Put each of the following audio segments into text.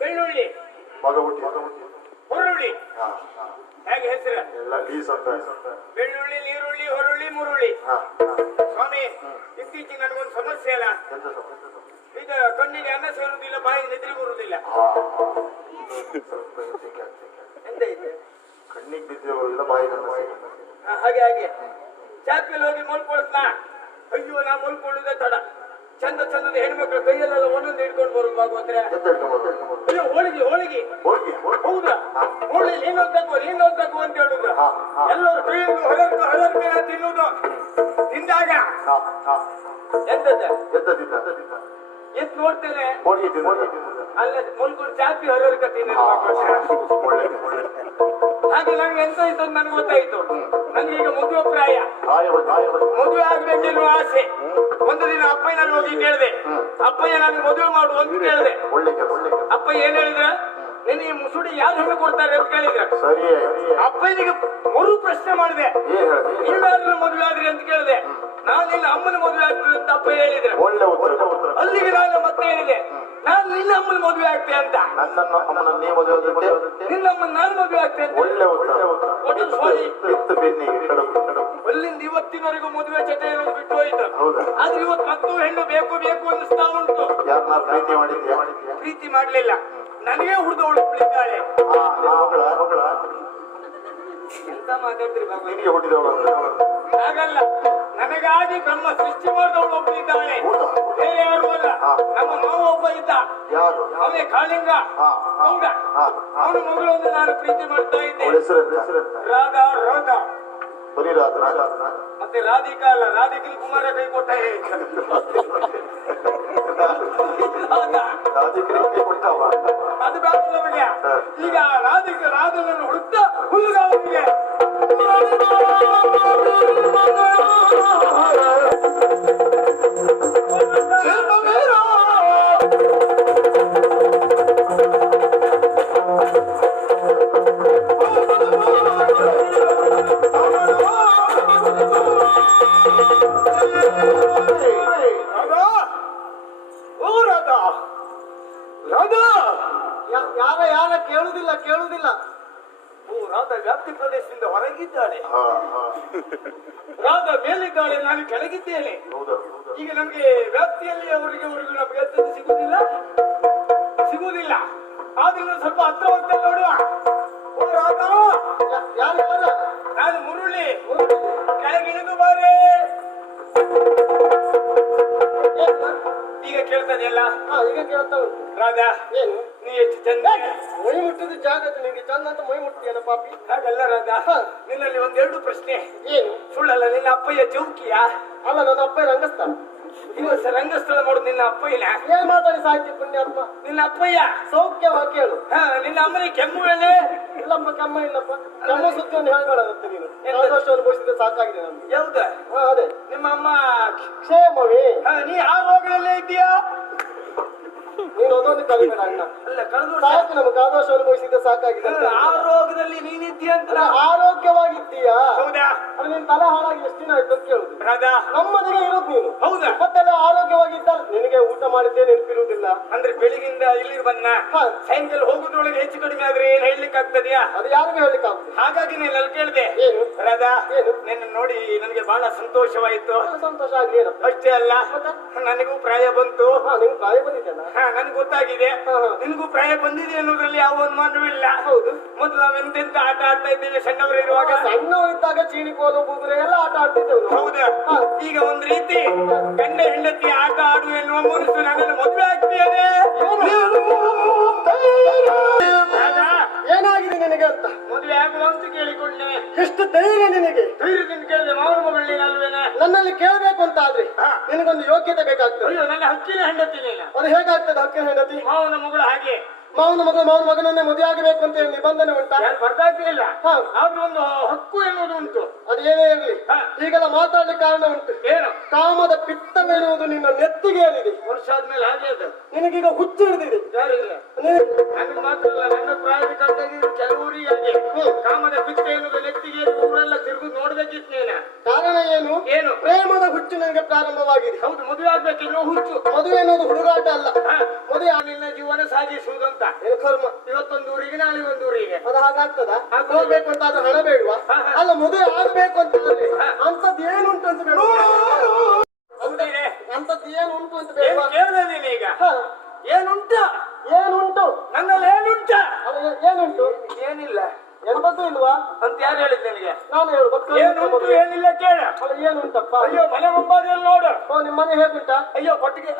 ಬೆಳ್ಳುಳ್ಳಿ, ಮಗ ಹುಟ್ಟಿ ಹುರುಳಿ. ಹೇಗೆ ಹೆಸರು? ಎಲ್ಲ ಲೀಸ್ ಅಂತ. ಬೆಳ್ಳುಳ್ಳಿ, ನೀರುಳ್ಳಿ, ಹುರುಳಿ, ಮುರುಳಿ. ಸ್ವಾಮಿ, ಇತ್ತೀಚೆಗೆ ನನಗೊಂದು ಸಮಸ್ಯೆ ಅಲ್ಲ. ಈಗ ಕಣ್ಣಿಗೆ ಅನ್ನ ಸೇರುವುದಿಲ್ಲ, ಬಾಯಿಗೆ ನಿದ್ರೆ ಬರುವುದಿಲ್ಲ. ಎಂತ ಇದೆ? ಕಣ್ಣಿಗೆ ಬಿದ್ದೆ ಬರುವುದಿಲ್ಲ, ಬಾಯಿಗೆ ಹಾಗೆ ಹಾಗೆ ಚಾಪಿಯಲ್ಲಿ ಹೋಗಿ ಮಲ್ಕೊಳ್ತಾ. ಅಯ್ಯೋ, ನಾ ಮಲ್ಕೊಳ್ಳುದೇ ತಡ. ಚಂದ ಚಂದದ ಹೆಣ್ಮಕ್ಳು ಕೈಯಲ್ಲೆಲ್ಲ ಒಂದೊಂದು ಹಿಡ್ಕೊಂಡು ಬರುದು ಭಾಗವತ್ರೆ. ಅಯ್ಯೋ, ಹೋಳಿಗೆ ಹೋಳಿಗೆ. ಹೌದಾ? ಹೋಳಿ ನೀನ್ ಹೋಗ್ಬೇಕು ಅಂತ ಹೇಳುದು. ಎಲ್ಲರೂ ಕೈಯಿಂದ ಹೊರರ್ಕೆ ತಿನ್ನುವುದು. ತಿಂದಾಗ ಎಂತದ ಎತ್ ನೋಡ್ತೇನೆ, ಅಲ್ಲ ಮಲ್ಕೊಂಡು ಚಾಪಿ ಹೊರರ್ಕ ತಿನ್ನ. ಹಾಗೆ ನಂಗೆ ಎಂತ ಇತ್ತು ಅಂತ ನನ್ಗೆ ಗೊತ್ತಾಯ್ತು. ನನಗೆ ಈಗ ಮದುವೆ ಪ್ರಾಯ, ಮದುವೆ ಆಗ್ಬೇಕೆನ್ನುವ ಆಸೆ. ಒಂದು ದಿನ ಅಪ್ಪಯ್ಯನಲ್ಲಿ ಹೋಗಿ ಕೇಳಿದೆ, ಅಪ್ಪಯ್ಯ ನನಗೆ ಮದುವೆ ಮಾಡು ಅಂತ ಕೇಳಿದೆ. ಅಪ್ಪಯ್ಯ ಏನ್ ಹೇಳಿದ್ರ? ನಿನ್ನ ಈ ಮುಸುಡಿ ಯಾರು ಹೆಣ್ಣು ಕೊಡ್ತಾರೆ ಅಂತ ಕೇಳಿದ್ರ. ಅಪ್ಪಯ್ಯನಿಗೆ ಮರು ಪ್ರಶ್ನೆ ಮಾಡಿದೆ, ನೀವ್ಯಾರು ಮದುವೆ ಆದ್ರಿ ಅಂತ ಕೇಳಿದೆ. ನಾನು ನಿನ್ನ ಅಮ್ಮನ ಮದುವೆ ಆಗ್ತದೆ ಅಂತ ಅಪ್ಪಯ್ಯ ಹೇಳಿದ್ರೆ. ಅಲ್ಲಿಗೆ ನಾನು ಮತ್ತೆ ಹೇಳಿದೆ, ನಾನು ನಿನ್ನ ಅಮ್ಮನ ಮದುವೆ ಆಗ್ತೇನೆ ಅಂತ. ನಿನ್ನ ಅಮ್ಮನ ನಾನು ಮದುವೆ ಆಗ್ತೇನೆ. ಅಲ್ಲಿಂದ ಇವತ್ತಿನವರೆಗೂ ಮದುವೆ ಚಟ ಇರೋದು ಬಿಟ್ಟು ಹೋಯ್ತು. ಆದ್ರೆ ಇವತ್ತು ಮತ್ತೂ ಹೆಣ್ಣು ಬೇಕು ಬೇಕು ಅನ್ನಿಸ್ತಾ ಉಂಟು. ಪ್ರೀತಿ ಮಾಡ್ಲಿಲ್ಲ, ನನಗೆ ಹುಡ್ದವಳು ಬಿಳಿದ್ದಾಳೆ. ಎಂತ ಮಾತಾಡ್ತೀರಿ ಹಾಗಲ್ಲ, ನನಗಾಗಿ ಬ್ರಹ್ಮ ಸೃಷ್ಟಿ ಮಾಡಿದವಳು ಒಬ್ಬಳಿದ್ದಾಳೆ, ಬೇರೆ ಯಾರು ಅಲ್ಲ. ನಮ್ಮ ಮಾವ ಒಬ್ಬ ಇದ್ದ, ಅವನೇ ಕಾಳಿಂಗ ಗೌಡ. ಅವನ ಮಗಳೊಂದು ನಾನು ಪ್ರೀತಿ ಮಾಡ್ತಾ ಇದ್ದೆ. ರಾಧಾ ರಾಧಾ ಮತ್ತೆ ರಾಧಿಕಾ ಅಲ್ಲ, ರಾಧಿಕಲ್ ಕುಮಾರ ಕೈ ಕೊಟ್ಟ. ಅದು ಬೇಡ ನಮಗೆ. ಈಗ ರಾಧನನ್ನು ಹುಡುಕ್ತಾ ಹುಲ್ಲುಗಾವಲಿಗೆ ಕೇಳುವುದಿಲ್ಲ. ರಾಧಾ ವ್ಯಾಪ್ತಿ ಪ್ರದೇಶದಿಂದ ಹೊರಗಿದ್ದಾಳೆ, ರಾಧಾ ಮೇಲಿದ್ದಾಳೆ, ನಾನು ಕೆಳಗಿದ್ದೇನೆ. ಈಗ ನಮ್ಗೆ ವ್ಯಾಪ್ತಿಯಲ್ಲಿ ಅವರಿಗೆ ನಮ್ಗೆ ಸಿಗುವುದಿಲ್ಲ. ಆದ್ರಿಂದ ಸ್ವಲ್ಪ ಹತ್ರ ಹೋಗ್ತೇನೆ ನೋಡುವ. ಓ ರಾಧಾ, ನಾನು ಮುರುಳಿ, ಕೆಳಗಿಳಿದು ಬಾರೆ. ಈಗ ಕೇಳ್ತದೆಯಲ್ಲ? ಈಗ ಕೇಳ್ತಾ ಉಂಟು. ರಾಧಾ, ಏನು ನೀ ಎಷ್ಟು ಚಂದ, ಮೈ ಮುಟ್ಟಿದ ಜಾಗ ನಿನ್ಗೆ ಚಂದ ಅಂತ ಮೈ ಮುಟ್ಟಿಯಲ್ಲ ಪಾಪಿ. ಹಾಗಲ್ಲ ರಾಧಾ, ನಿನ್ನಲ್ಲಿ ಒಂದೆರಡು ಪ್ರಶ್ನೆ. ಏನು? ಸುಳ್ಳಲ್ಲ, ನಿನ್ನ ಅಪ್ಪಯ್ಯ ಚೌಕಿಯ? ಅಲ್ಲ, ನನ್ನ ಅಪ್ಪಯ್ಯ ರಂಗಸ್ಥಳ. ದಿವಸ ರಂಗಸ್ಥಳ ಮಾಡುದು ನಿನ್ನ ಅಪ್ಪಯ್ಯನ? ಏನ್ ಮಾತಾಡಿ ಸಾಹಿತ್ಯ ಪುಣ್ಯಾತ್ಮ. ನಿನ್ನ ಅಪ್ಪಯ್ಯ ಸೌಖ್ಯವಾಗಿ ಕೇಳು. ನಿನ್ನ ಅಮ್ಮನಿಗೆ ಕೆಮ್ಮು ಹೇಳಿ? ಇಲ್ಲಪ್ಪ, ಕೆಮ್ಮ ಇಲ್ಲಪ್ಪ. ಕೆಮ್ಮ ಸುದ್ದಿಯನ್ನು ಹೇಳ್ಬೇಡತ್ತೆ ನೀನು. ವರ್ಷವನ್ನು ಬೋಯಿಸಿದ್ರೆ ಸಾಕಾಗಿದೆ ನಮ್ಗೆ. ಯಾವ್ದ? ಅದೇ ನಿಮ್ಮ ಅಮ್ಮ ಕ್ಷೇಮವೇ? ನೀ ಆ ರೋಗದಲ್ಲೇ ಇದ್ದೀಯಾ? ನೀನು ಅದೊಂದು ಕಲಿಬೇಡ ಅಣ್ಣ. ಅಲ್ಲ, ಕಳೆದು ಸಾಕು, ನಮ್ಗೆ ಆದೋಷವನ್ನು ಬೋಯಿಸಿದ್ರೆ ಸಾಕಾಗಿದೆ. ಆ ರೋಗದಲ್ಲಿ ನೀನಿದ್ದೀಯ ಅಂತ? ಆರೋಗ್ಯವಾಗಿದ್ದೀಯಾ? ಹೌದಾ? ನಿನ್ ತಲೆ ಹಾಳಾಗಿ ಎಷ್ಟು ದಿನ ಆಯ್ತು ಅಂತ ಕೇಳುದು. ನಮ್ಮನೆಗೆ ಇರೋದು ನೀನು. ಹೌದಾ? ಮತ್ತೆಲ್ಲ ಆರೋಗ್ಯವಾಗಿದ್ದ ನಿನಗೆ ಊಟ ಮಾಡಿದ್ದೇ ನೆನಪಿರುವುದಿಲ್ಲ. ಅಂದ್ರೆ ಬೆಳಿಗಿಂದ ಇಲ್ಲಿ ಬಂದ ಸಾಯಂಕಾಲ ಹೋಗುದ್ರೊಳಗೆ ಹೆಚ್ಚು ಕಡಿಮೆ ಆದ್ರೆ ಏನ್ ಹೇಳಲಿಕ್ಕೆ ಆಗ್ತದೆಯಾ? ಅದು ಯಾರಿಗೂ ಹೇಳಲಿಕ್ಕೆ ಆಗುದು. ಹಾಗಾಗಿ ನೀನು ಅಲ್ಲಿ ಕೇಳಿದೆ. ಏನು ರಾಧಾ? ಏನು? ನಿನ್ನ ನೋಡಿ ನನಗೆ ಬಹಳ ಸಂತೋಷವಾಯಿತು. ಸಂತೋಷ ಆಗ್ಲಿ. ಅಷ್ಟೇ ಅಲ್ಲ, ನನಗೂ ಪ್ರಾಯ ಬಂತು. ನಿಮ್ಗೆ ಪ್ರಾಯ ಬಂದಿದ್ದಲ್ಲ? ನನ್ಗೆ ಗೊತ್ತಾಗಿದೆ. ನಿನ್ಗೂ ಪ್ರಾಯ ಬಂದಿದೆ ಅನ್ನೋದ್ರಲ್ಲಿ ಯಾವ ಅನುಮಾನವೂ ಇಲ್ಲ. ಹೌದು. ಮೊದಲು ನಾವೆಂತೆಂತ ಆಟ ಆಡ್ತಾ ಇದ್ದೇವೆ ಸಣ್ಣವರು ಇರುವಾಗ. ಸಣ್ಣವರಿದ್ದಾಗ ಚೀನಿ ಕೋಲು ಬುಗುರೆ ಎಲ್ಲ ಆಟ ಆಡ್ತಿದ್ದೇವೆ. ಹೌದಾ? ಈಗ ಒಂದ್ ರೀತಿ ಗಂಡ ಹೆಂಡತಿ ಆಟ ಆಡು ಎನ್ನುವ ಮನಸ್ಸು ನನ್ನಲ್ಲಿ ಮದುವೆ ಆಗ್ತೀಯೇ. ಏನಾಗಿದೆ ನಿನಗೆ ಅಂತ ಮದುವೆ ಆಗುವಂತ ಕೇಳಿಕೊಂಡೆ. ಎಷ್ಟು ಧೈರ್ಯ ನಿನಗೆ? ಧೈರ್ಯದಿಂದ ಕೇಳಿದೆ. ಮಾವನ ಮಗಳು ನೀನಲ್ವೇನೆ? ನನ್ನಲ್ಲಿ ಕೇಳಬೇಕು ಅಂತ ಆದ್ರೆ ನಿನಗೊಂದು ಯೋಗ್ಯತೆ ಬೇಕಾಗ್ತದೆ. ಅಯ್ಯೋ, ನನ್ನ ಹಕ್ಕಿನ ಹೆಂಡತಿ ನೀನು. ಅದು ಹೇಗಾಗ್ತದೆ ಹಕ್ಕಿನ ಹೆಂಡತಿ? ಮಾವನ ಮಗಳು ಹಾಗೆ. ಮಾವನ ಮಗನನ್ನೇ ಮದುವೆ ಆಗಬೇಕು ಅಂತ ನಿಬಂಧನೆ ಉಂಟಾ? ಬರ್ತಾಗ್ಲಿಲ್ಲ. ಆದ್ರೂ ಒಂದು ಹಕ್ಕು ಎನ್ನುವುದು ಉಂಟು. ಅದು ಏನೇ ಇರಲಿ, ಈಗೆಲ್ಲ ಮಾತಾಡ್ಲಿಕ್ಕೆ ಕಾರಣ ಉಂಟು. ಏನು? ಕಾಮದ ಪಿತ್ತವೆನ್ನುವುದು ನಿನ್ನ ನೆತ್ತಿಗೆ ಏನಿದೆ. ವರ್ಷ ಆದ್ಮೇಲೆ ಹಾಗೆ ಅದು. ನಿನಗೀಗ ಹುಚ್ಚು ಹಿಡಿದಿದೆ. ನನಗೆ ಮಾತ್ರ ಅಲ್ಲ, ನನ್ನ ಪ್ರಾಯದ ಕಾಲದಲ್ಲಿ ಕೆಲವರಿಗೆ ಕಾಮದ ಪಿತ್ತ ಎನ್ನುವುದು ನೆತ್ತಿಗೆ ಊರೆಲ್ಲ ತಿರುಗುದು ನೋಡ್ಬೇಕಿತ್ತು ನೀನ. ಕಾರಣ ಏನು? ಏನು? ಪ್ರೇಮದ ಹುಚ್ಚು ನನಗೆ ಪ್ರಾರಂಭವಾಗಿದೆ. ಹೌದು, ಮದುವೆ ಆಗ್ಬೇಕಿನ್ನೋ ಹುಚ್ಚು. ಮದುವೆ ಎನ್ನುವುದು ಹುಡುಗಾಟ ಅಲ್ಲ. ಮದುವೆ ಆಗಲಿಲ್ಲ ಜೀವನ ಸಾಗಿಸುವುದಂತ ಏನು ಕರ್ಮ. ಇವತ್ತೊಂದು ಊರಿಗೆ ನಾಳೆ ಒಂದು ಊರಿಗೆ ಅದು ಹಾಗಾಗ್ತದ? ಹೋಗ್ಬೇಕು ಅಂತ ಆದ್ರೆ ಹಣ ಬೇಡುವ? ಅಲ್ಲ, ಮದುವೆ ಆಗ್ಬೇಕು ಅಂತ ಆದ್ರೆ ಅಂತದ್ ಏನುಂಟು ಅಂತ ಬೇಡ. ಹೌದೇನೆ ಅಂತದ್ ಏನುಂಟು ಅಂತ ಏನ್ ಬೇಡ. ಕೇಳಿದೆ ನೀನೀಗ? ಏನುಂಟ? ಏನುಂಟು ನನ್ನಲ್ಲಿ ಏನುಂಟ? ಏನುಂಟು? ಏನಿಲ್ಲ. ಎಂಬತ್ತು ಇಲ್ವಾ ಅಂತ ಯಾರು ಹೇಳಿದ್ ನಿನಗೆ? ನಾನು ಹೇಳು. ಏನುಂಟು ಏನಿಲ್ಲ ಕೇಳ. ಏನುಂಟಪ್ಪ? ಅಯ್ಯೋ ಮನೆ ಮುಂಭಾಗದಲ್ಲಿ ನೋಡು. ಓ, ನಿಮ್ಮ ಮನೆ ಹೇಗುಂಟ? ಅಯ್ಯೋ ಕೊಟ್ಟಿಗೆ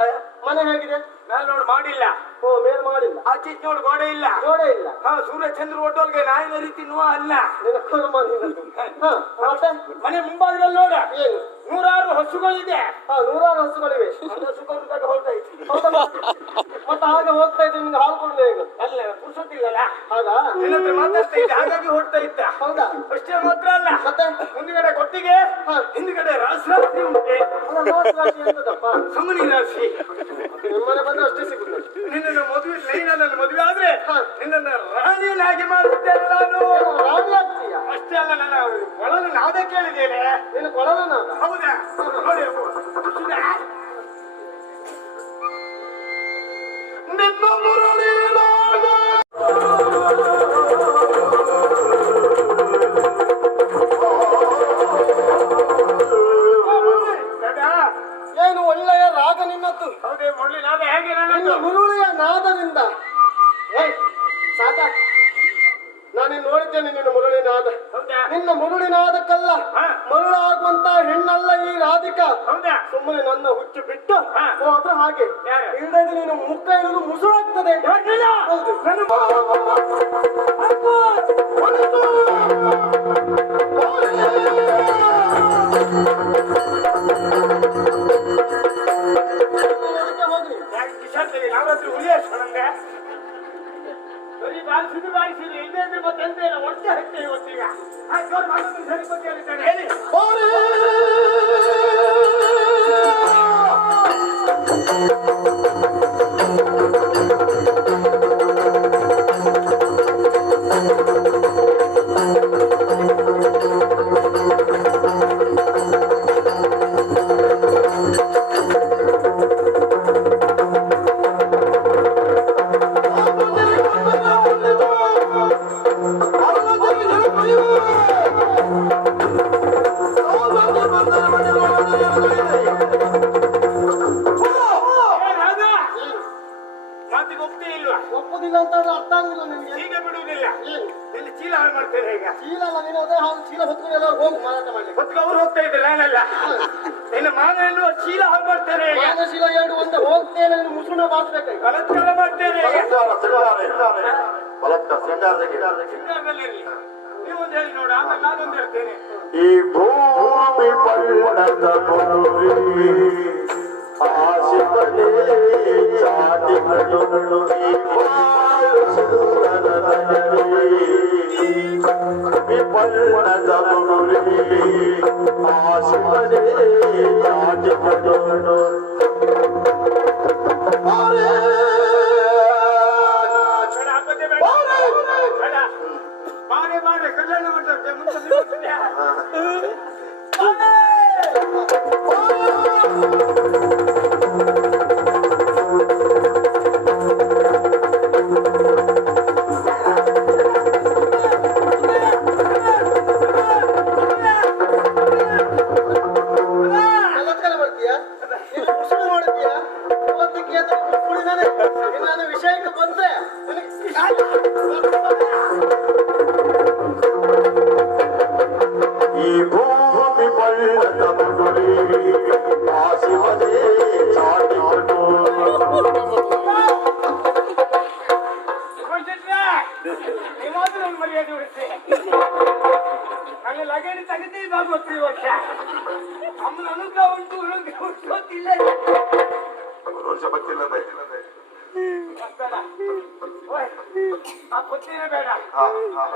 ಮನೆ ಹೇಗಿದೆ? ಮೇಲೆ ನೋಡು ಮಾಡಿಲ್ಲ. ಓ, ಮೇಲ್ ಮಾಡಿಲ್ಲ. ಆಚೆ ನೋಡು ಗೋಡೆ ಇಲ್ಲ. ಗೋಡೆ ಇಲ್ಲ. ಹಾ, ಸೂರ್ಯಚಂದ್ರ ಒಟ್ಟೋಲ್ಗೆ ನಾಯಿನ ರೀತಿ ನೋವು ಅಲ್ಲ. ನಿನ್ನ ಕರ್ಮ ನಿನ್ನದು. ಮತ್ತೆ ಮನೆ ಮುಂಭಾಗದಲ್ಲಿ ನೋಡ ಏನು? 106 ಹಸುಗಳಿದೆ. 106 ಹಸುಗಳಿವೆ. ಹಸು ಕರುದಾಗ ಹೊರಟ ಐತಿ. ಮತ್ತೆ ಹಾಗೆ ಹೋಗ್ತಾ ಇದ್ದೆ, ನಿಮ್ಗೆ ಹಾಲು ಕೊಡ್ಲೇ ಈಗ? ಅಲ್ಲ ಪುರುಸೊತ್ತಿಲ್ಲಲ್ಲ, ಹಾಗಾ? ನಿನ್ನ ಹತ್ರ ಮಾತಾಡ್ತಾ ಇದ್ದೆ, ಹಾಗಾಗಿ ಹೊರಡ್ತಾ ಇದ್ದ. ಹೌದಾ? ಅಷ್ಟೇ ಮಾತ್ರ ಅಲ್ಲ, ಮತ್ತೆ ಮುಂದ್ಗಡೆ ಕೊಟ್ಟಿಗೆ, ಹಿಂದ್ಗಡೆ ರಾಶಿ ಉಂಟೆ. ರಾಶಿ ಎಂತದಪ್ಪ? ಸಮನಿ ರಾಶಿ. ನಿಮ್ಮನೆ ಬಂದ್ರೆ ಅಷ್ಟೇ ಸಿಗುತ್ತೆ. ನಿನ್ನ ಮದುವೆ ನನ್ನ ಮದುವೆ ಆದ್ರೆ ನಿನ್ನ ರಾಣಿಯನ್ನಾಗಿ ಮಾಡುತ್ತೇನೆ ನಾನು. ರಾಣಿ ಆಗ್ತೀಯ? ಅಷ್ಟೇ ಅಲ್ಲ, ನನ್ನ ಒಳಗೆ ನಾದೇ ಕೇಳಿದ್ದೇನೆ. ನೀನು ಕೊಳಲ ನಾದ? ಹೌದಾ? ನೋಡಿ ನಿನ್ನ ಮುರಳಿ ಏನು ಒಳ್ಳೆಯ ರಾಗ ನಿನ್ನದ್ದು. ಹೌದೇ, ಮುರಳಿ ನಾದ ಹೇಗೆ ನಿನ್ನ ನನ್ನದು? ಮುರುಳಿಯ ನಾದದಿಂದ ಸಾಕ. ನಾನಿನ್ ನೋಡಿದ್ದೇನೆ ನಿನ್ನ ಮುರುಳಿ ನಾದ. ಹೌದಾ? ನಿನ್ನ ಮುರುಳಿ ನಾದಕ್ಕಲ್ಲ, ಮರುಳಾಗುವಂತ ಹೆಣ್ಣಲ್ಲ ಈ ರಾಧಿಕಾ. ಹೌದಾ? ಸುಮ್ಮನೆ ನನ್ನ ಹುಚ್ಚು ಬಿಟ್ಟು ಹಾ. ಹೋದ್ರೆ ಹಾಗೆ ಇಲ್ಲದೆ ನೀನು ಮುಖ ಇರೋದು ಮುಸುಳಾಗ್ತದೆ. ಹೌದು. ಹೋಗ್ರಿ. ನಾವಾದ್ರೂ ಉಳಿಯೋಣ. ಬರೀ ಬಾರಿಸಿದ್ರು ಇಲ್ಲೇ ಇದ್ರೆ ಮತ್ತೆ ಎಂತ ಇಲ್ಲ, ಒಟ್ಟೆ ಹಾಕ್ತೇವೆ ಇವತ್ತೀಗ. ಸರಿ ಬಗ್ಗೆ ಹೇಳಿದ್ದಾನೆ ಹೇಳಿ. ಮಾತಿಗೆ ಒಪ್ಪೇ ಇಲ್ವಾ? ಒಪ್ಪುದಿಲ್ಲ ಅಂತ ಅರ್ಥ ಆಗುದಿಲ್ಲ ನಿನ್ಗೆ. ಈಗ ಬಿಡುವುದಿಲ್ಲ. ಏನು? ಇಲ್ಲಿ ಚೀಲ ಹಾಳು ಮಾಡ್ತೇನೆ ಈಗ. ಚೀಲ ಅಲ್ಲ, ನೀನು ಅದೇ ಹಾಲು ಚೀಲ ಹೊತ್ಕೊಂಡು ಎಲ್ಲ ಹೋಗು ಮಾರಾಟ ಮಾಡ್ಲಿಕ್ಕೆ. ಹೊತ್ತಿಗೆ ಅವ್ರು ಹೋಗ್ತಾ ಇದ್ರೆ ನಾನಲ್ಲ. ನಿನ್ನ ಮಾನ ಎನ್ನುವ ಚೀಲ ಹಾಳು ಮಾಡ್ತೇನೆ ಈಗ. ಮಾನಶೀಲ ಎರಡು ಅಂತ ಹೋಗ್ತೇನೆ, ನೀನು ಮುಸುಳ ಬಾಚ್ಬೇಕಾಗಿ. ಬಲಾತ್ಕಾರ ಮಾಡ್ತೇನೆ ಈಗ. ಬಲಾತ್ಕಾರ ಸಿಂಗಾರದಲ್ಲಿ ಇರ್ಲಿ. ನೀವೊಂದು ಹೇಳಿ ನೋಡು, ಆಮೇಲೆ ನಾನೊಂದು ಹೇಳ್ತೇನೆ. ಈ ಭೂಮಿ ಬಣ್ಣದ ಮುರುಳಿ ಆಶಿಪನೆ ಚಾಟಿಗಳು ಈ ಬಾಳು ಸುಂದರ ನಗರಿ. ವಿಪನ್ನದ ಮುರುಳಿ ಆಶಿಪನೆ ಚಾಟಿಗಳು ಬಾರೆ ಕಲ್ಯಾಣ ಮಂಟಪಕ್ಕೆ ಮುಂದೆ ಮಾಡ್ತೀಯಾ? ನೀನು ಮುಸುಳು ಮಾಡ್ತೀಯಾ? ಇವತ್ತಿಗೆ ಮುಸುಳಿದಾನೆ. ನಾನು ವಿಷಯಕ್ಕೆ ಬಂದ್ರೆ ಈ ಭೂಮಿ ಬಣ್ಣದ ಮುರುಳಿ ಆಶಿಪನೆ ಚಾಟಿಗಳು ನೀವಾದ್ರೂ ಒಂದು ಮರ್ಯಾದೆ ಉಳಿಸಿ. ನನಗೆ ಲಗೇಣಿ ತೆಗೆದೇ ಬಾಗುತ್ತಿ ಈ ವರ್ಷ. ಅಮ್ಮನ ಅನುಗ್ರಹ ಉಂಟು, ಗೊತ್ತಿಲ್ಲ. ವರ್ಷ ಬರ್ತಿಲ್ಲ ಆ ಪುತ್ತಿನ ಬೇಡ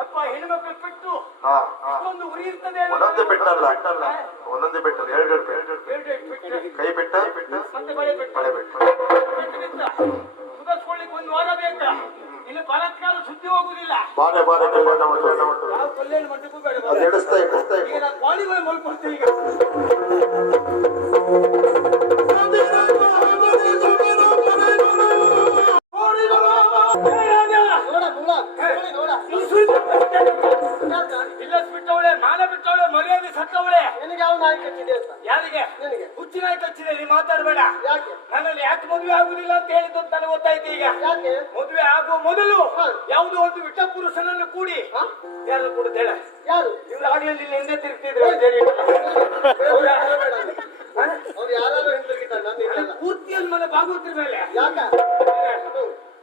ಅಪ್ಪ. ಹೆಣ್ಮಕ್ಳು ಬಿಟ್ಟು ಇಷ್ಟೊಂದು ಉರಿ ಇರ್ತದೆ. ಒಂದೊಂದೇ ಬೆಟ್ಟಲ್ಲ, ಒಂದೊಂದೇ ಬೆಟ್ಟಲ್ಲ, ಎರಡು ಕೈ ಬೆಟ್ಟ ಮತ್ತೆ ಬಳೆ ಬಿಟ್ಟು ಮಳೆ ಬೆಟ್ಟ. ಸುಧಾರಿಸ್ಕೊಳ್ಳಿಕ್ಕೆ 1 ವಾರ ಬೇಕಾ? ಇನ್ನು ಬಲಾತ್ಕಾರ ಸುದ್ದಿ ಹೋಗುದಿಲ್ಲ. ಬಾರೆ ಕಲ್ಯಾಣ ಯಾವ ಕಲ್ಯಾಣ ಮಂಟಪಕ್ಕೂ ಬೇಡ. ನಡೆಸ್ತಾ ಈಗ ನಾನು ಪಾಳಿಗಳು ಮಲ್ಕೊಳ್ತೇನೆ ಈಗ. ಈಗ ನೋಡ ಮುಳ್ಳ ನೋಡ ಇಲ್ಲ ಬಿಟ್ಟವಳೆ ಮಾನ ಬಿಟ್ಟವಳೆ ಮರ್ಯಾದೆ ಸತ್ತವಳೆ. ನಿನಗೆ ಯಾವ ನಾಯಿ ಕಚ್ಚಿದೆ ಅಂತ? ಯಾರಿಗೆ? ನಿನಗೆ. ಹುಚ್ಚಿ ನಾಯಿ ಕಚ್ಚಿದೆ. ನೀ ಮಾತಾಡಬೇಡ. ಯಾಕೆ? ನನ್ನಲ್ಲಿ ಯಾಕೆ ಮದುವೆ ಆಗುದಿಲ್ಲ ಅಂತ ಹೇಳಿದ್ದು ಅಂತ ನನಗೆ ಗೊತ್ತಾಯ್ತು ಈಗ. ಯಾಕೆ? ಮದುವೆ ಆಗುವ ಮೊದಲು ಯಾವುದೋ ಒಂದು ವಿಟ್ಟ ಪುರುಷನನ್ನು ಕೂಡಿ ಯಾರು ಕೊಡುತ್ತೇಳ? ಯಾರು? ಇವ್ರು ಆಗ್ಲೇ ನಿನ್ನ ಹಿಂದೆ ತಿರುಗ್ತಿದ್ರು. ಅವ್ರು ಯಾರು ಹಿಂತಿರುಗಿದ್ದಾರೆ, ನಾನು ಇರಲ್ಲ. ಪೂರ್ತಿಯಲ್ಲಿ ಮನೆ ಭಾಗವತರ ಮೇಲೆ ಯಾಕ?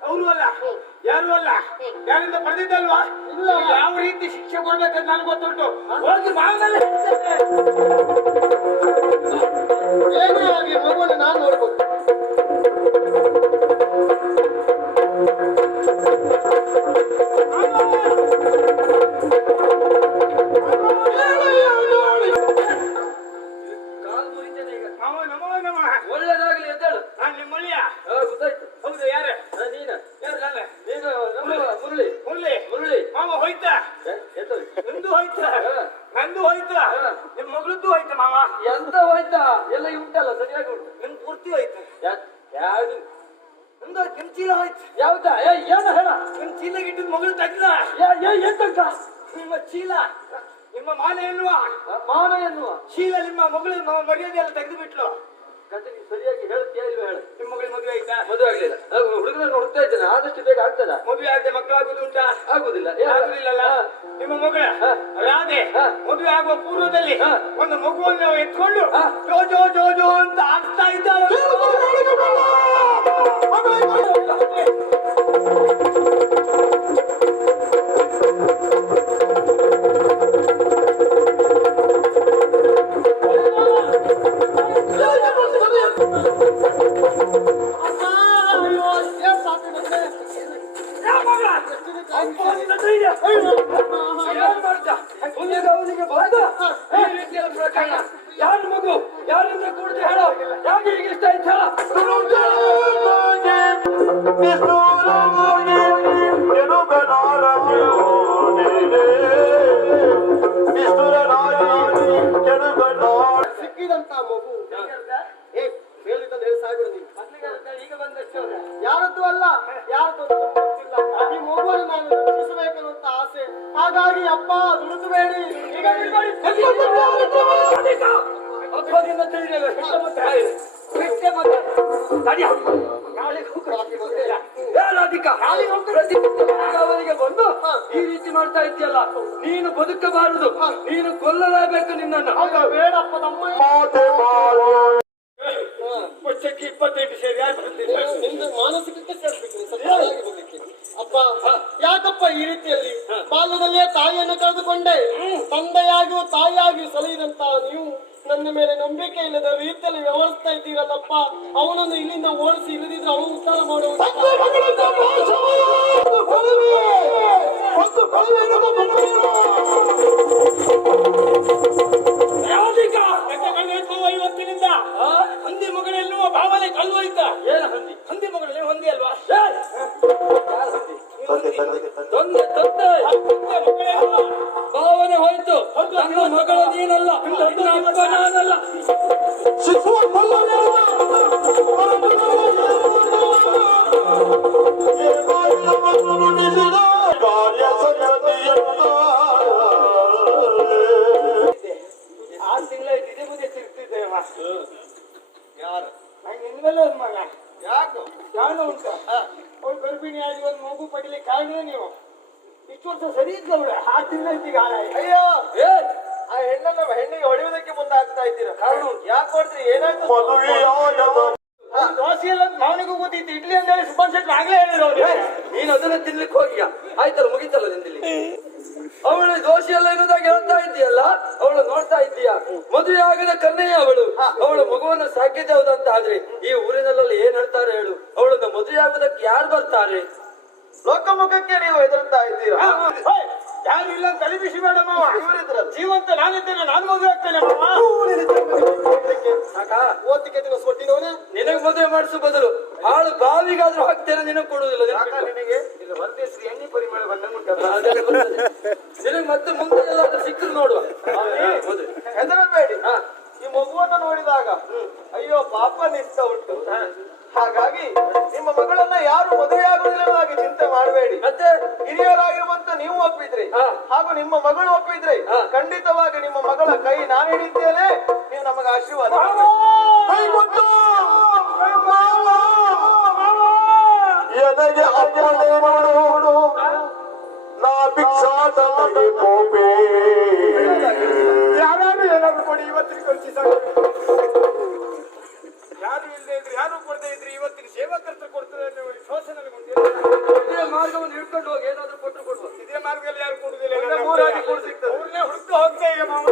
ಅವರು ಅಲ್ಲ, ಯಾರು ಅಲ್ಲ, ಯಾರಿಂದ ಪಡೆದಿದ್ದಲ್ವಾ? ಇಲ್ಲ. ಯಾವ ರೀತಿ ಶಿಕ್ಷೆ ಕೊಡ್ಬೇಕಂತ ನನಗೆ ಗೊತ್ತುಂಟು. ಹೋಗಿ ಮಾವನಲ್ಲೇ ಏನೇ ಆಗ್ಲಿ ಮಗುವನ್ನು ನಾನು ನೋಡ್ಬೋದು. ಒಳ್ಳೇದಾಗ್ಲಿ ಎದ್ದೇಳು. ನಾನು ನಿಮ್ಮ ಮಳಿಯ. ಗೊತ್ತಾಯ್ತು. ಹೌದು. ಯಾರು? ನೀನು. ಯಾರು? ನಾನು. ನೀನು ಮುರಳಿ. ಮುರಳಿ. ಮುರಳಿ. ಮಾವ ಹೋಯ್ತಾ? ನಿಂದು ಹೋಯ್ತಾ? ನಂದು ಹೋಯ್ತಾ? ನಿಮ್ಮ ಮಗಳದ್ದು ಹೋಯ್ತಾ ಮಾವ? ಎಂತ ಹೋಯ್ತಾ? ಎಲ್ಲ ಉಂಟಲ್ಲ, ಸರಿಯಾಗಿ ಉಂಟು. ನಿನ್ ಪೂರ್ತಿ ಹೋಯ್ತು. ಯಾವ್ದು? ನಿಮ್ದು ನಿಮ್ ಚೀಲ ಹೋಯ್ತು. ಯಾವ್ದಾ? ಏನು ಹೇಳ? ನಿಮ್ ಚೀಲ ಗಿಟ್ಟಿದ ಮಗಳು ತಗ್ಲ. ಎಂತ ನಿಮ್ಮ ಚೀಲ, ನಿಮ್ಮ ಮಾಲೆ ಎನ್ನುವ ಮಾನ ಎನ್ನುವ ಚೀಲ ನಿಮ್ಮ ಮಗಳು ಮರ್ಯಾದೆ ಎಲ್ಲ ತೆಗೆದು ಬಿಟ್ಲು. ಕತೆ ನೀ ಸರಿಯಾಗಿ ಹೇಳ್ತೀಯಾ ಇಲ್ವ? ಹೇಳ. ನಿಮ್ಮ ಮಗಳು ಮದುವೆ ಆಯ್ತಾ? ಮದುವೆ ಆಗ್ಲಿಲ್ಲ. ಹುಡುಗರನ್ನು ಹುಡುಕ್ತಾ ಇದ್ದೇನೆ, ಆದಷ್ಟು ಬೇಗ ಆಗ್ತದ? ಮದುವೆ ಆಗದೆ ಮಕ್ಕಳಾಗುದು ಉಂಟಾ? ಆಗುದಿಲ್ಲ. ಆಗುದಿಲ್ಲಲ್ಲ. ನಿಮ್ಮ ಮಗಳ ರಾಧೆ ಮದುವೆ ಆಗುವ ಪೂರ್ವದಲ್ಲಿ ಒಂದು ಮಗುವನ್ನು ಎತ್ಕೊಂಡು ಜೋ ಜೋ ಜೋ ಜೋ ಅಂತ ಆಡ್ತಾ ಇದ್ದಾಳೆ. ಯಾರು ಮಗು? ಯಾರಿಂದ ಕೂಡದೆ ಹೇಳ? ಯಾಕೆ ಈಗ ಇಷ್ಟ ಆಯ್ತು ಹೇಳ? ಸಿಕ್ಕಿದಂತ ಮಗು ಹೇಳಿದ್ದನ್ನು ಹೇಳಿ ಸಾಯ್ಬಿಡು ನೀನು. ಈಗ ಬಂದಷ್ಟು ಯಾರದ್ದು ಅಲ್ಲ, ಯಾರದ್ದು ಗೊತ್ತಿಲ್ಲ. ಈ ಮಗುವನ್ನು ನಾನು ರಕ್ಷಿಸಬೇಕನ್ನುವಂತ ಆಸೆ. ಹಾಗಾಗಿ ಅಪ್ಪ ದುಡಿಸಬೇಡಿ. ಈಗ ಅಪ್ಪದಿಂದ ತಿಳಿದಿಲ್ಲ. ಅವರಿಗೆ ಬಂದು ಈ ರೀತಿ ಮಾಡ್ತಾ ಇದ್ದೀಯಲ್ಲ, ನೀನು ಬದುಕಬಾರದು, ನೀನು ಕೊಲ್ಲಲೇಬೇಕು ನಿನ್ನನ್ನು. ಬೇಡಪ್ಪ ನಮ್ಮ ವರ್ಷಕ್ಕೆ 28 ಸೇರಿ ಯಾರು ನಿಮ್ದು ಮಾನಸಿಕತೆ ಸೇರ್ಬೇಕು ಸರಿಯಾಗಿ ಬರ್ಲಿಕ್ಕೆ. ಅಪ್ಪ ಯಾಕಪ್ಪ ಈ ರೀತಿಯಲ್ಲಿ ಬಾಲ್ಯದಲ್ಲೇ ತಾಯಿಯನ್ನು ಕಳೆದುಕೊಂಡೆ, ತಂದೆಯಾಗಿಯೂ ತಾಯಿಯಾಗಿಯೂ ಸಲಹಿದಂತ ನೀವು ನನ್ನ ಮೇಲೆ ನಂಬಿಕೆ ಇಲ್ಲದ ರೀತಿಯಲ್ಲಿ ವ್ಯವಹರಿಸ್ತಾ ಇದ್ದೀರಲ್ಲಪ್ಪ. ಅವನನ್ನು ಇಲ್ಲಿಂದ ಓಡಿಸಿ, ಇಲ್ಲದಿದ್ರೆ ಅವನು ಉದ್ಧಾರ ಮಾಡುವುದು. ಇವತ್ತಿನಿಂದ ಹಂದಿ ಮಗಳೆಲ್ಲುವ ಭಾವನೆ ಕಲ್ವೋಯ್ತಾ? ಏನು ಹಂದಿ? ಹಂದಿ ಮಗಳಲ್ಲಿ ಹೊಂದಿ ಅಲ್ವಾ? ತೊಂದೆ ತೊಂದೆ ಭಾವನೆ ಹೋಯ್ತು. ನನ್ನ ಮಗಳು ನೀನಲ್ಲ, ನಿನ್ನ ಅಪ್ಪ ನಾನಲ್ಲ. ಆ ತಿಂಗಳ ದಿದೆ ಬುದೆ ತಿರ್ತಿದ್ದೆ ಯಾರು? ನಂಗೆ ಇನ್ಮೇಲೆ ಒಂದು ಮಗ. ಯಾಕೆ? ಕಾರಣ ಉಂಟು. ಅವ್ಳು ಗರ್ಭಿಣಿಯಾಗಿ ಒಂದು ಮಗು ಪಡಿಲಿಕ್ಕೆ ಕಾರಣ ನೀವು. ಇಷ್ಟು ವರ್ಷ ಸರಿ ಇದ್ದ ಅವಳು 6 ತಿಂಗಳ ಅಯ್ಯೋ ಆ ಹೆಣ್ಣಿಗೆ ಹೊಡೆಯುವುದಕ್ಕೆ ಮುಂದಾಗ್ತಾ ಇದ್ದೀರಾ? ಕಾರಣ ಯಾಕೆ ಹೊಡ್ತೀರಿ? ಏನಾಯ್ತು? ದೋಸೆ ಎಲ್ಲ ಮಾವನಿಗೂ ಗೊತ್ತಿತ್ತು. ಇಡ್ಲಿ ಅಂತ ಹೇಳಿ ಸುಬ್ಬನ್ ಶೆಟ್ಟಿ ಆಗ್ಲೇ ಹೇಳಿದ್ರು ಅವ್ರು. ನೀನು ಅದನ್ನ ತಿನ್ಲಿಕ್ಕೆ ಹೋಗಿಯಾ? ಆಯ್ತಲ್ಲ, ಮುಗಿತಲ್ಲ ನಿಂದಿಲ್ಲಿ. ಅವಳು ದೋಷಿ ಎಲ್ಲ ಇರುವುದಾಗಿ ಹೇಳ್ತಾ ಇದ್ದೀಯಲ್ಲ, ಅವಳು ನೋಡ್ತಾ ಇದ್ದೀಯಾ? ಮದುವೆ ಆಗದ ಕನ್ನೆಯ ಅವಳು. ಅವಳು ಮಗುವನ್ನು ಸಾಕಿದ್ದೆ ಹೌದಂತ ಆದ್ರೆ ಈ ಊರಿನಲ್ಲಿ ಏನ್ ಹೇಳ್ತಾರೆ ಹೇಳು? ಅವಳನ್ನ ಮದುವೆ ಆಗುದಕ್ಕೆ ಯಾರು ಬರ್ತಾರೆ? ಲೋಕಮುಖಕ್ಕೆ ನೀವು ಹೆದರ್ತಾ ಇದ್ದೀರಾ? ಯಾರು ಇಲ್ಲ ತಲೆ ಬಿಸಿ ಬೇಡ ಮಾವ. ಜೀವಂತ ನಾನಿದ್ದೇನೆ, ನಾನು ಮದುವೆ ಆಗ್ತೇನೆ ಮಾವ. ಓದಿಗೆ ಕೊಟ್ಟಿನವನೇ ನಿನಗೆ ಮದುವೆ ಮಾಡಿಸೋ ಬದಲು ಹಾಳು ಬಾವಿಗಾದ್ರೂ ಹಾಕ್ತೇನೆ, ನಿನಗೆ ಕೊಡುವುದಿಲ್ಲ. ನಿನಗೆ ಇಲ್ಲಿ ಹೊರದೇಶಿ ಎಣ್ಣೆ ಪರಿಮಳ ಬಂದಂಗುಂಟಲ್ಲ. ನಿನಗೆ ಮತ್ತೆ ಮುಂದೆ ಎಲ್ಲಾದ್ರೂ ಸಿಕ್ಕರು ನೋಡುವ. ಹೆದರಬೇಡಿ. ಈ ಮಗುವನ್ನು ನೋಡಿದಾಗ ಅಯ್ಯೋ ಪಾಪ ನಿಂತ ಉಂಟು. ಹಾಗಾಗಿ ನಿಮ್ಮ ಮಗಳನ್ನ ಯಾರು ಮದುವೆ ಆಗುವುದಿಲ್ಲವಾಗಿ ಚಿಂತೆ ಮಾಡಬೇಡಿ. ಮತ್ತೆ ಹಿರಿಯರಾಗಿರುವಂತ ನೀವು ಒಪ್ಪಿದ್ರಿ ಹಾಗೂ ನಿಮ್ಮ ಮಗಳು ಒಪ್ಪಿದ್ರಿ, ಖಂಡಿತವಾಗಿ ನಿಮ್ಮ ಮಗಳ ಕೈ ನಾನು ಹಿಡಿತೇನೆ, ನೀವು ನಮಗೆ ಆಶೀರ್ವಾದ ಮಾಡಿ. ಎದೆಗೆ ಅಪ್ಪಣೆ ನೋಡು ನಾ ಭಿಕ್ಷಾಟನೆಗೆ ಹೋಪೆ. ಯಾರು ಏನಾದ್ರು ಕೊಡಿ ಇವತ್ತಿನ ಖರ್ಚಿ ಸಾಕು. ಯಾರು ಇಲ್ಲದೆ ಇದ್ರೆ ಯಾರು ಕೊಡದೆ ಇದ್ರೆ ಇವತ್ತಿನ ಸೇವಾಕರ್ತರು ಕೊಡ್ತಾರೆ ಅನ್ನೋ ವಿಶ್ವಾಸ ನನಗೆ ಗೊತ್ತಿಲ್ಲ. ಇದೇ ಮಾರ್ಗವನ್ನು ಹಿಡ್ಕೊಂಡು ಹೋಗಿ ಏನಾದ್ರು ಕೊಟ್ಟರು ಕೊಡುವ. ಇದೇ ಮಾರ್ಗದಲ್ಲಿ ಯಾರು ಕೊಡುದಿಲ್ಲ, ಊರಾಗಿ ಕೊಡ್ ಸಿಗ್ತದೆ. ಊರನ್ನೇ ಹುಡುಕ್ತಾ ಹೋಗ್ತಾ ಈಗ ಮಾವ.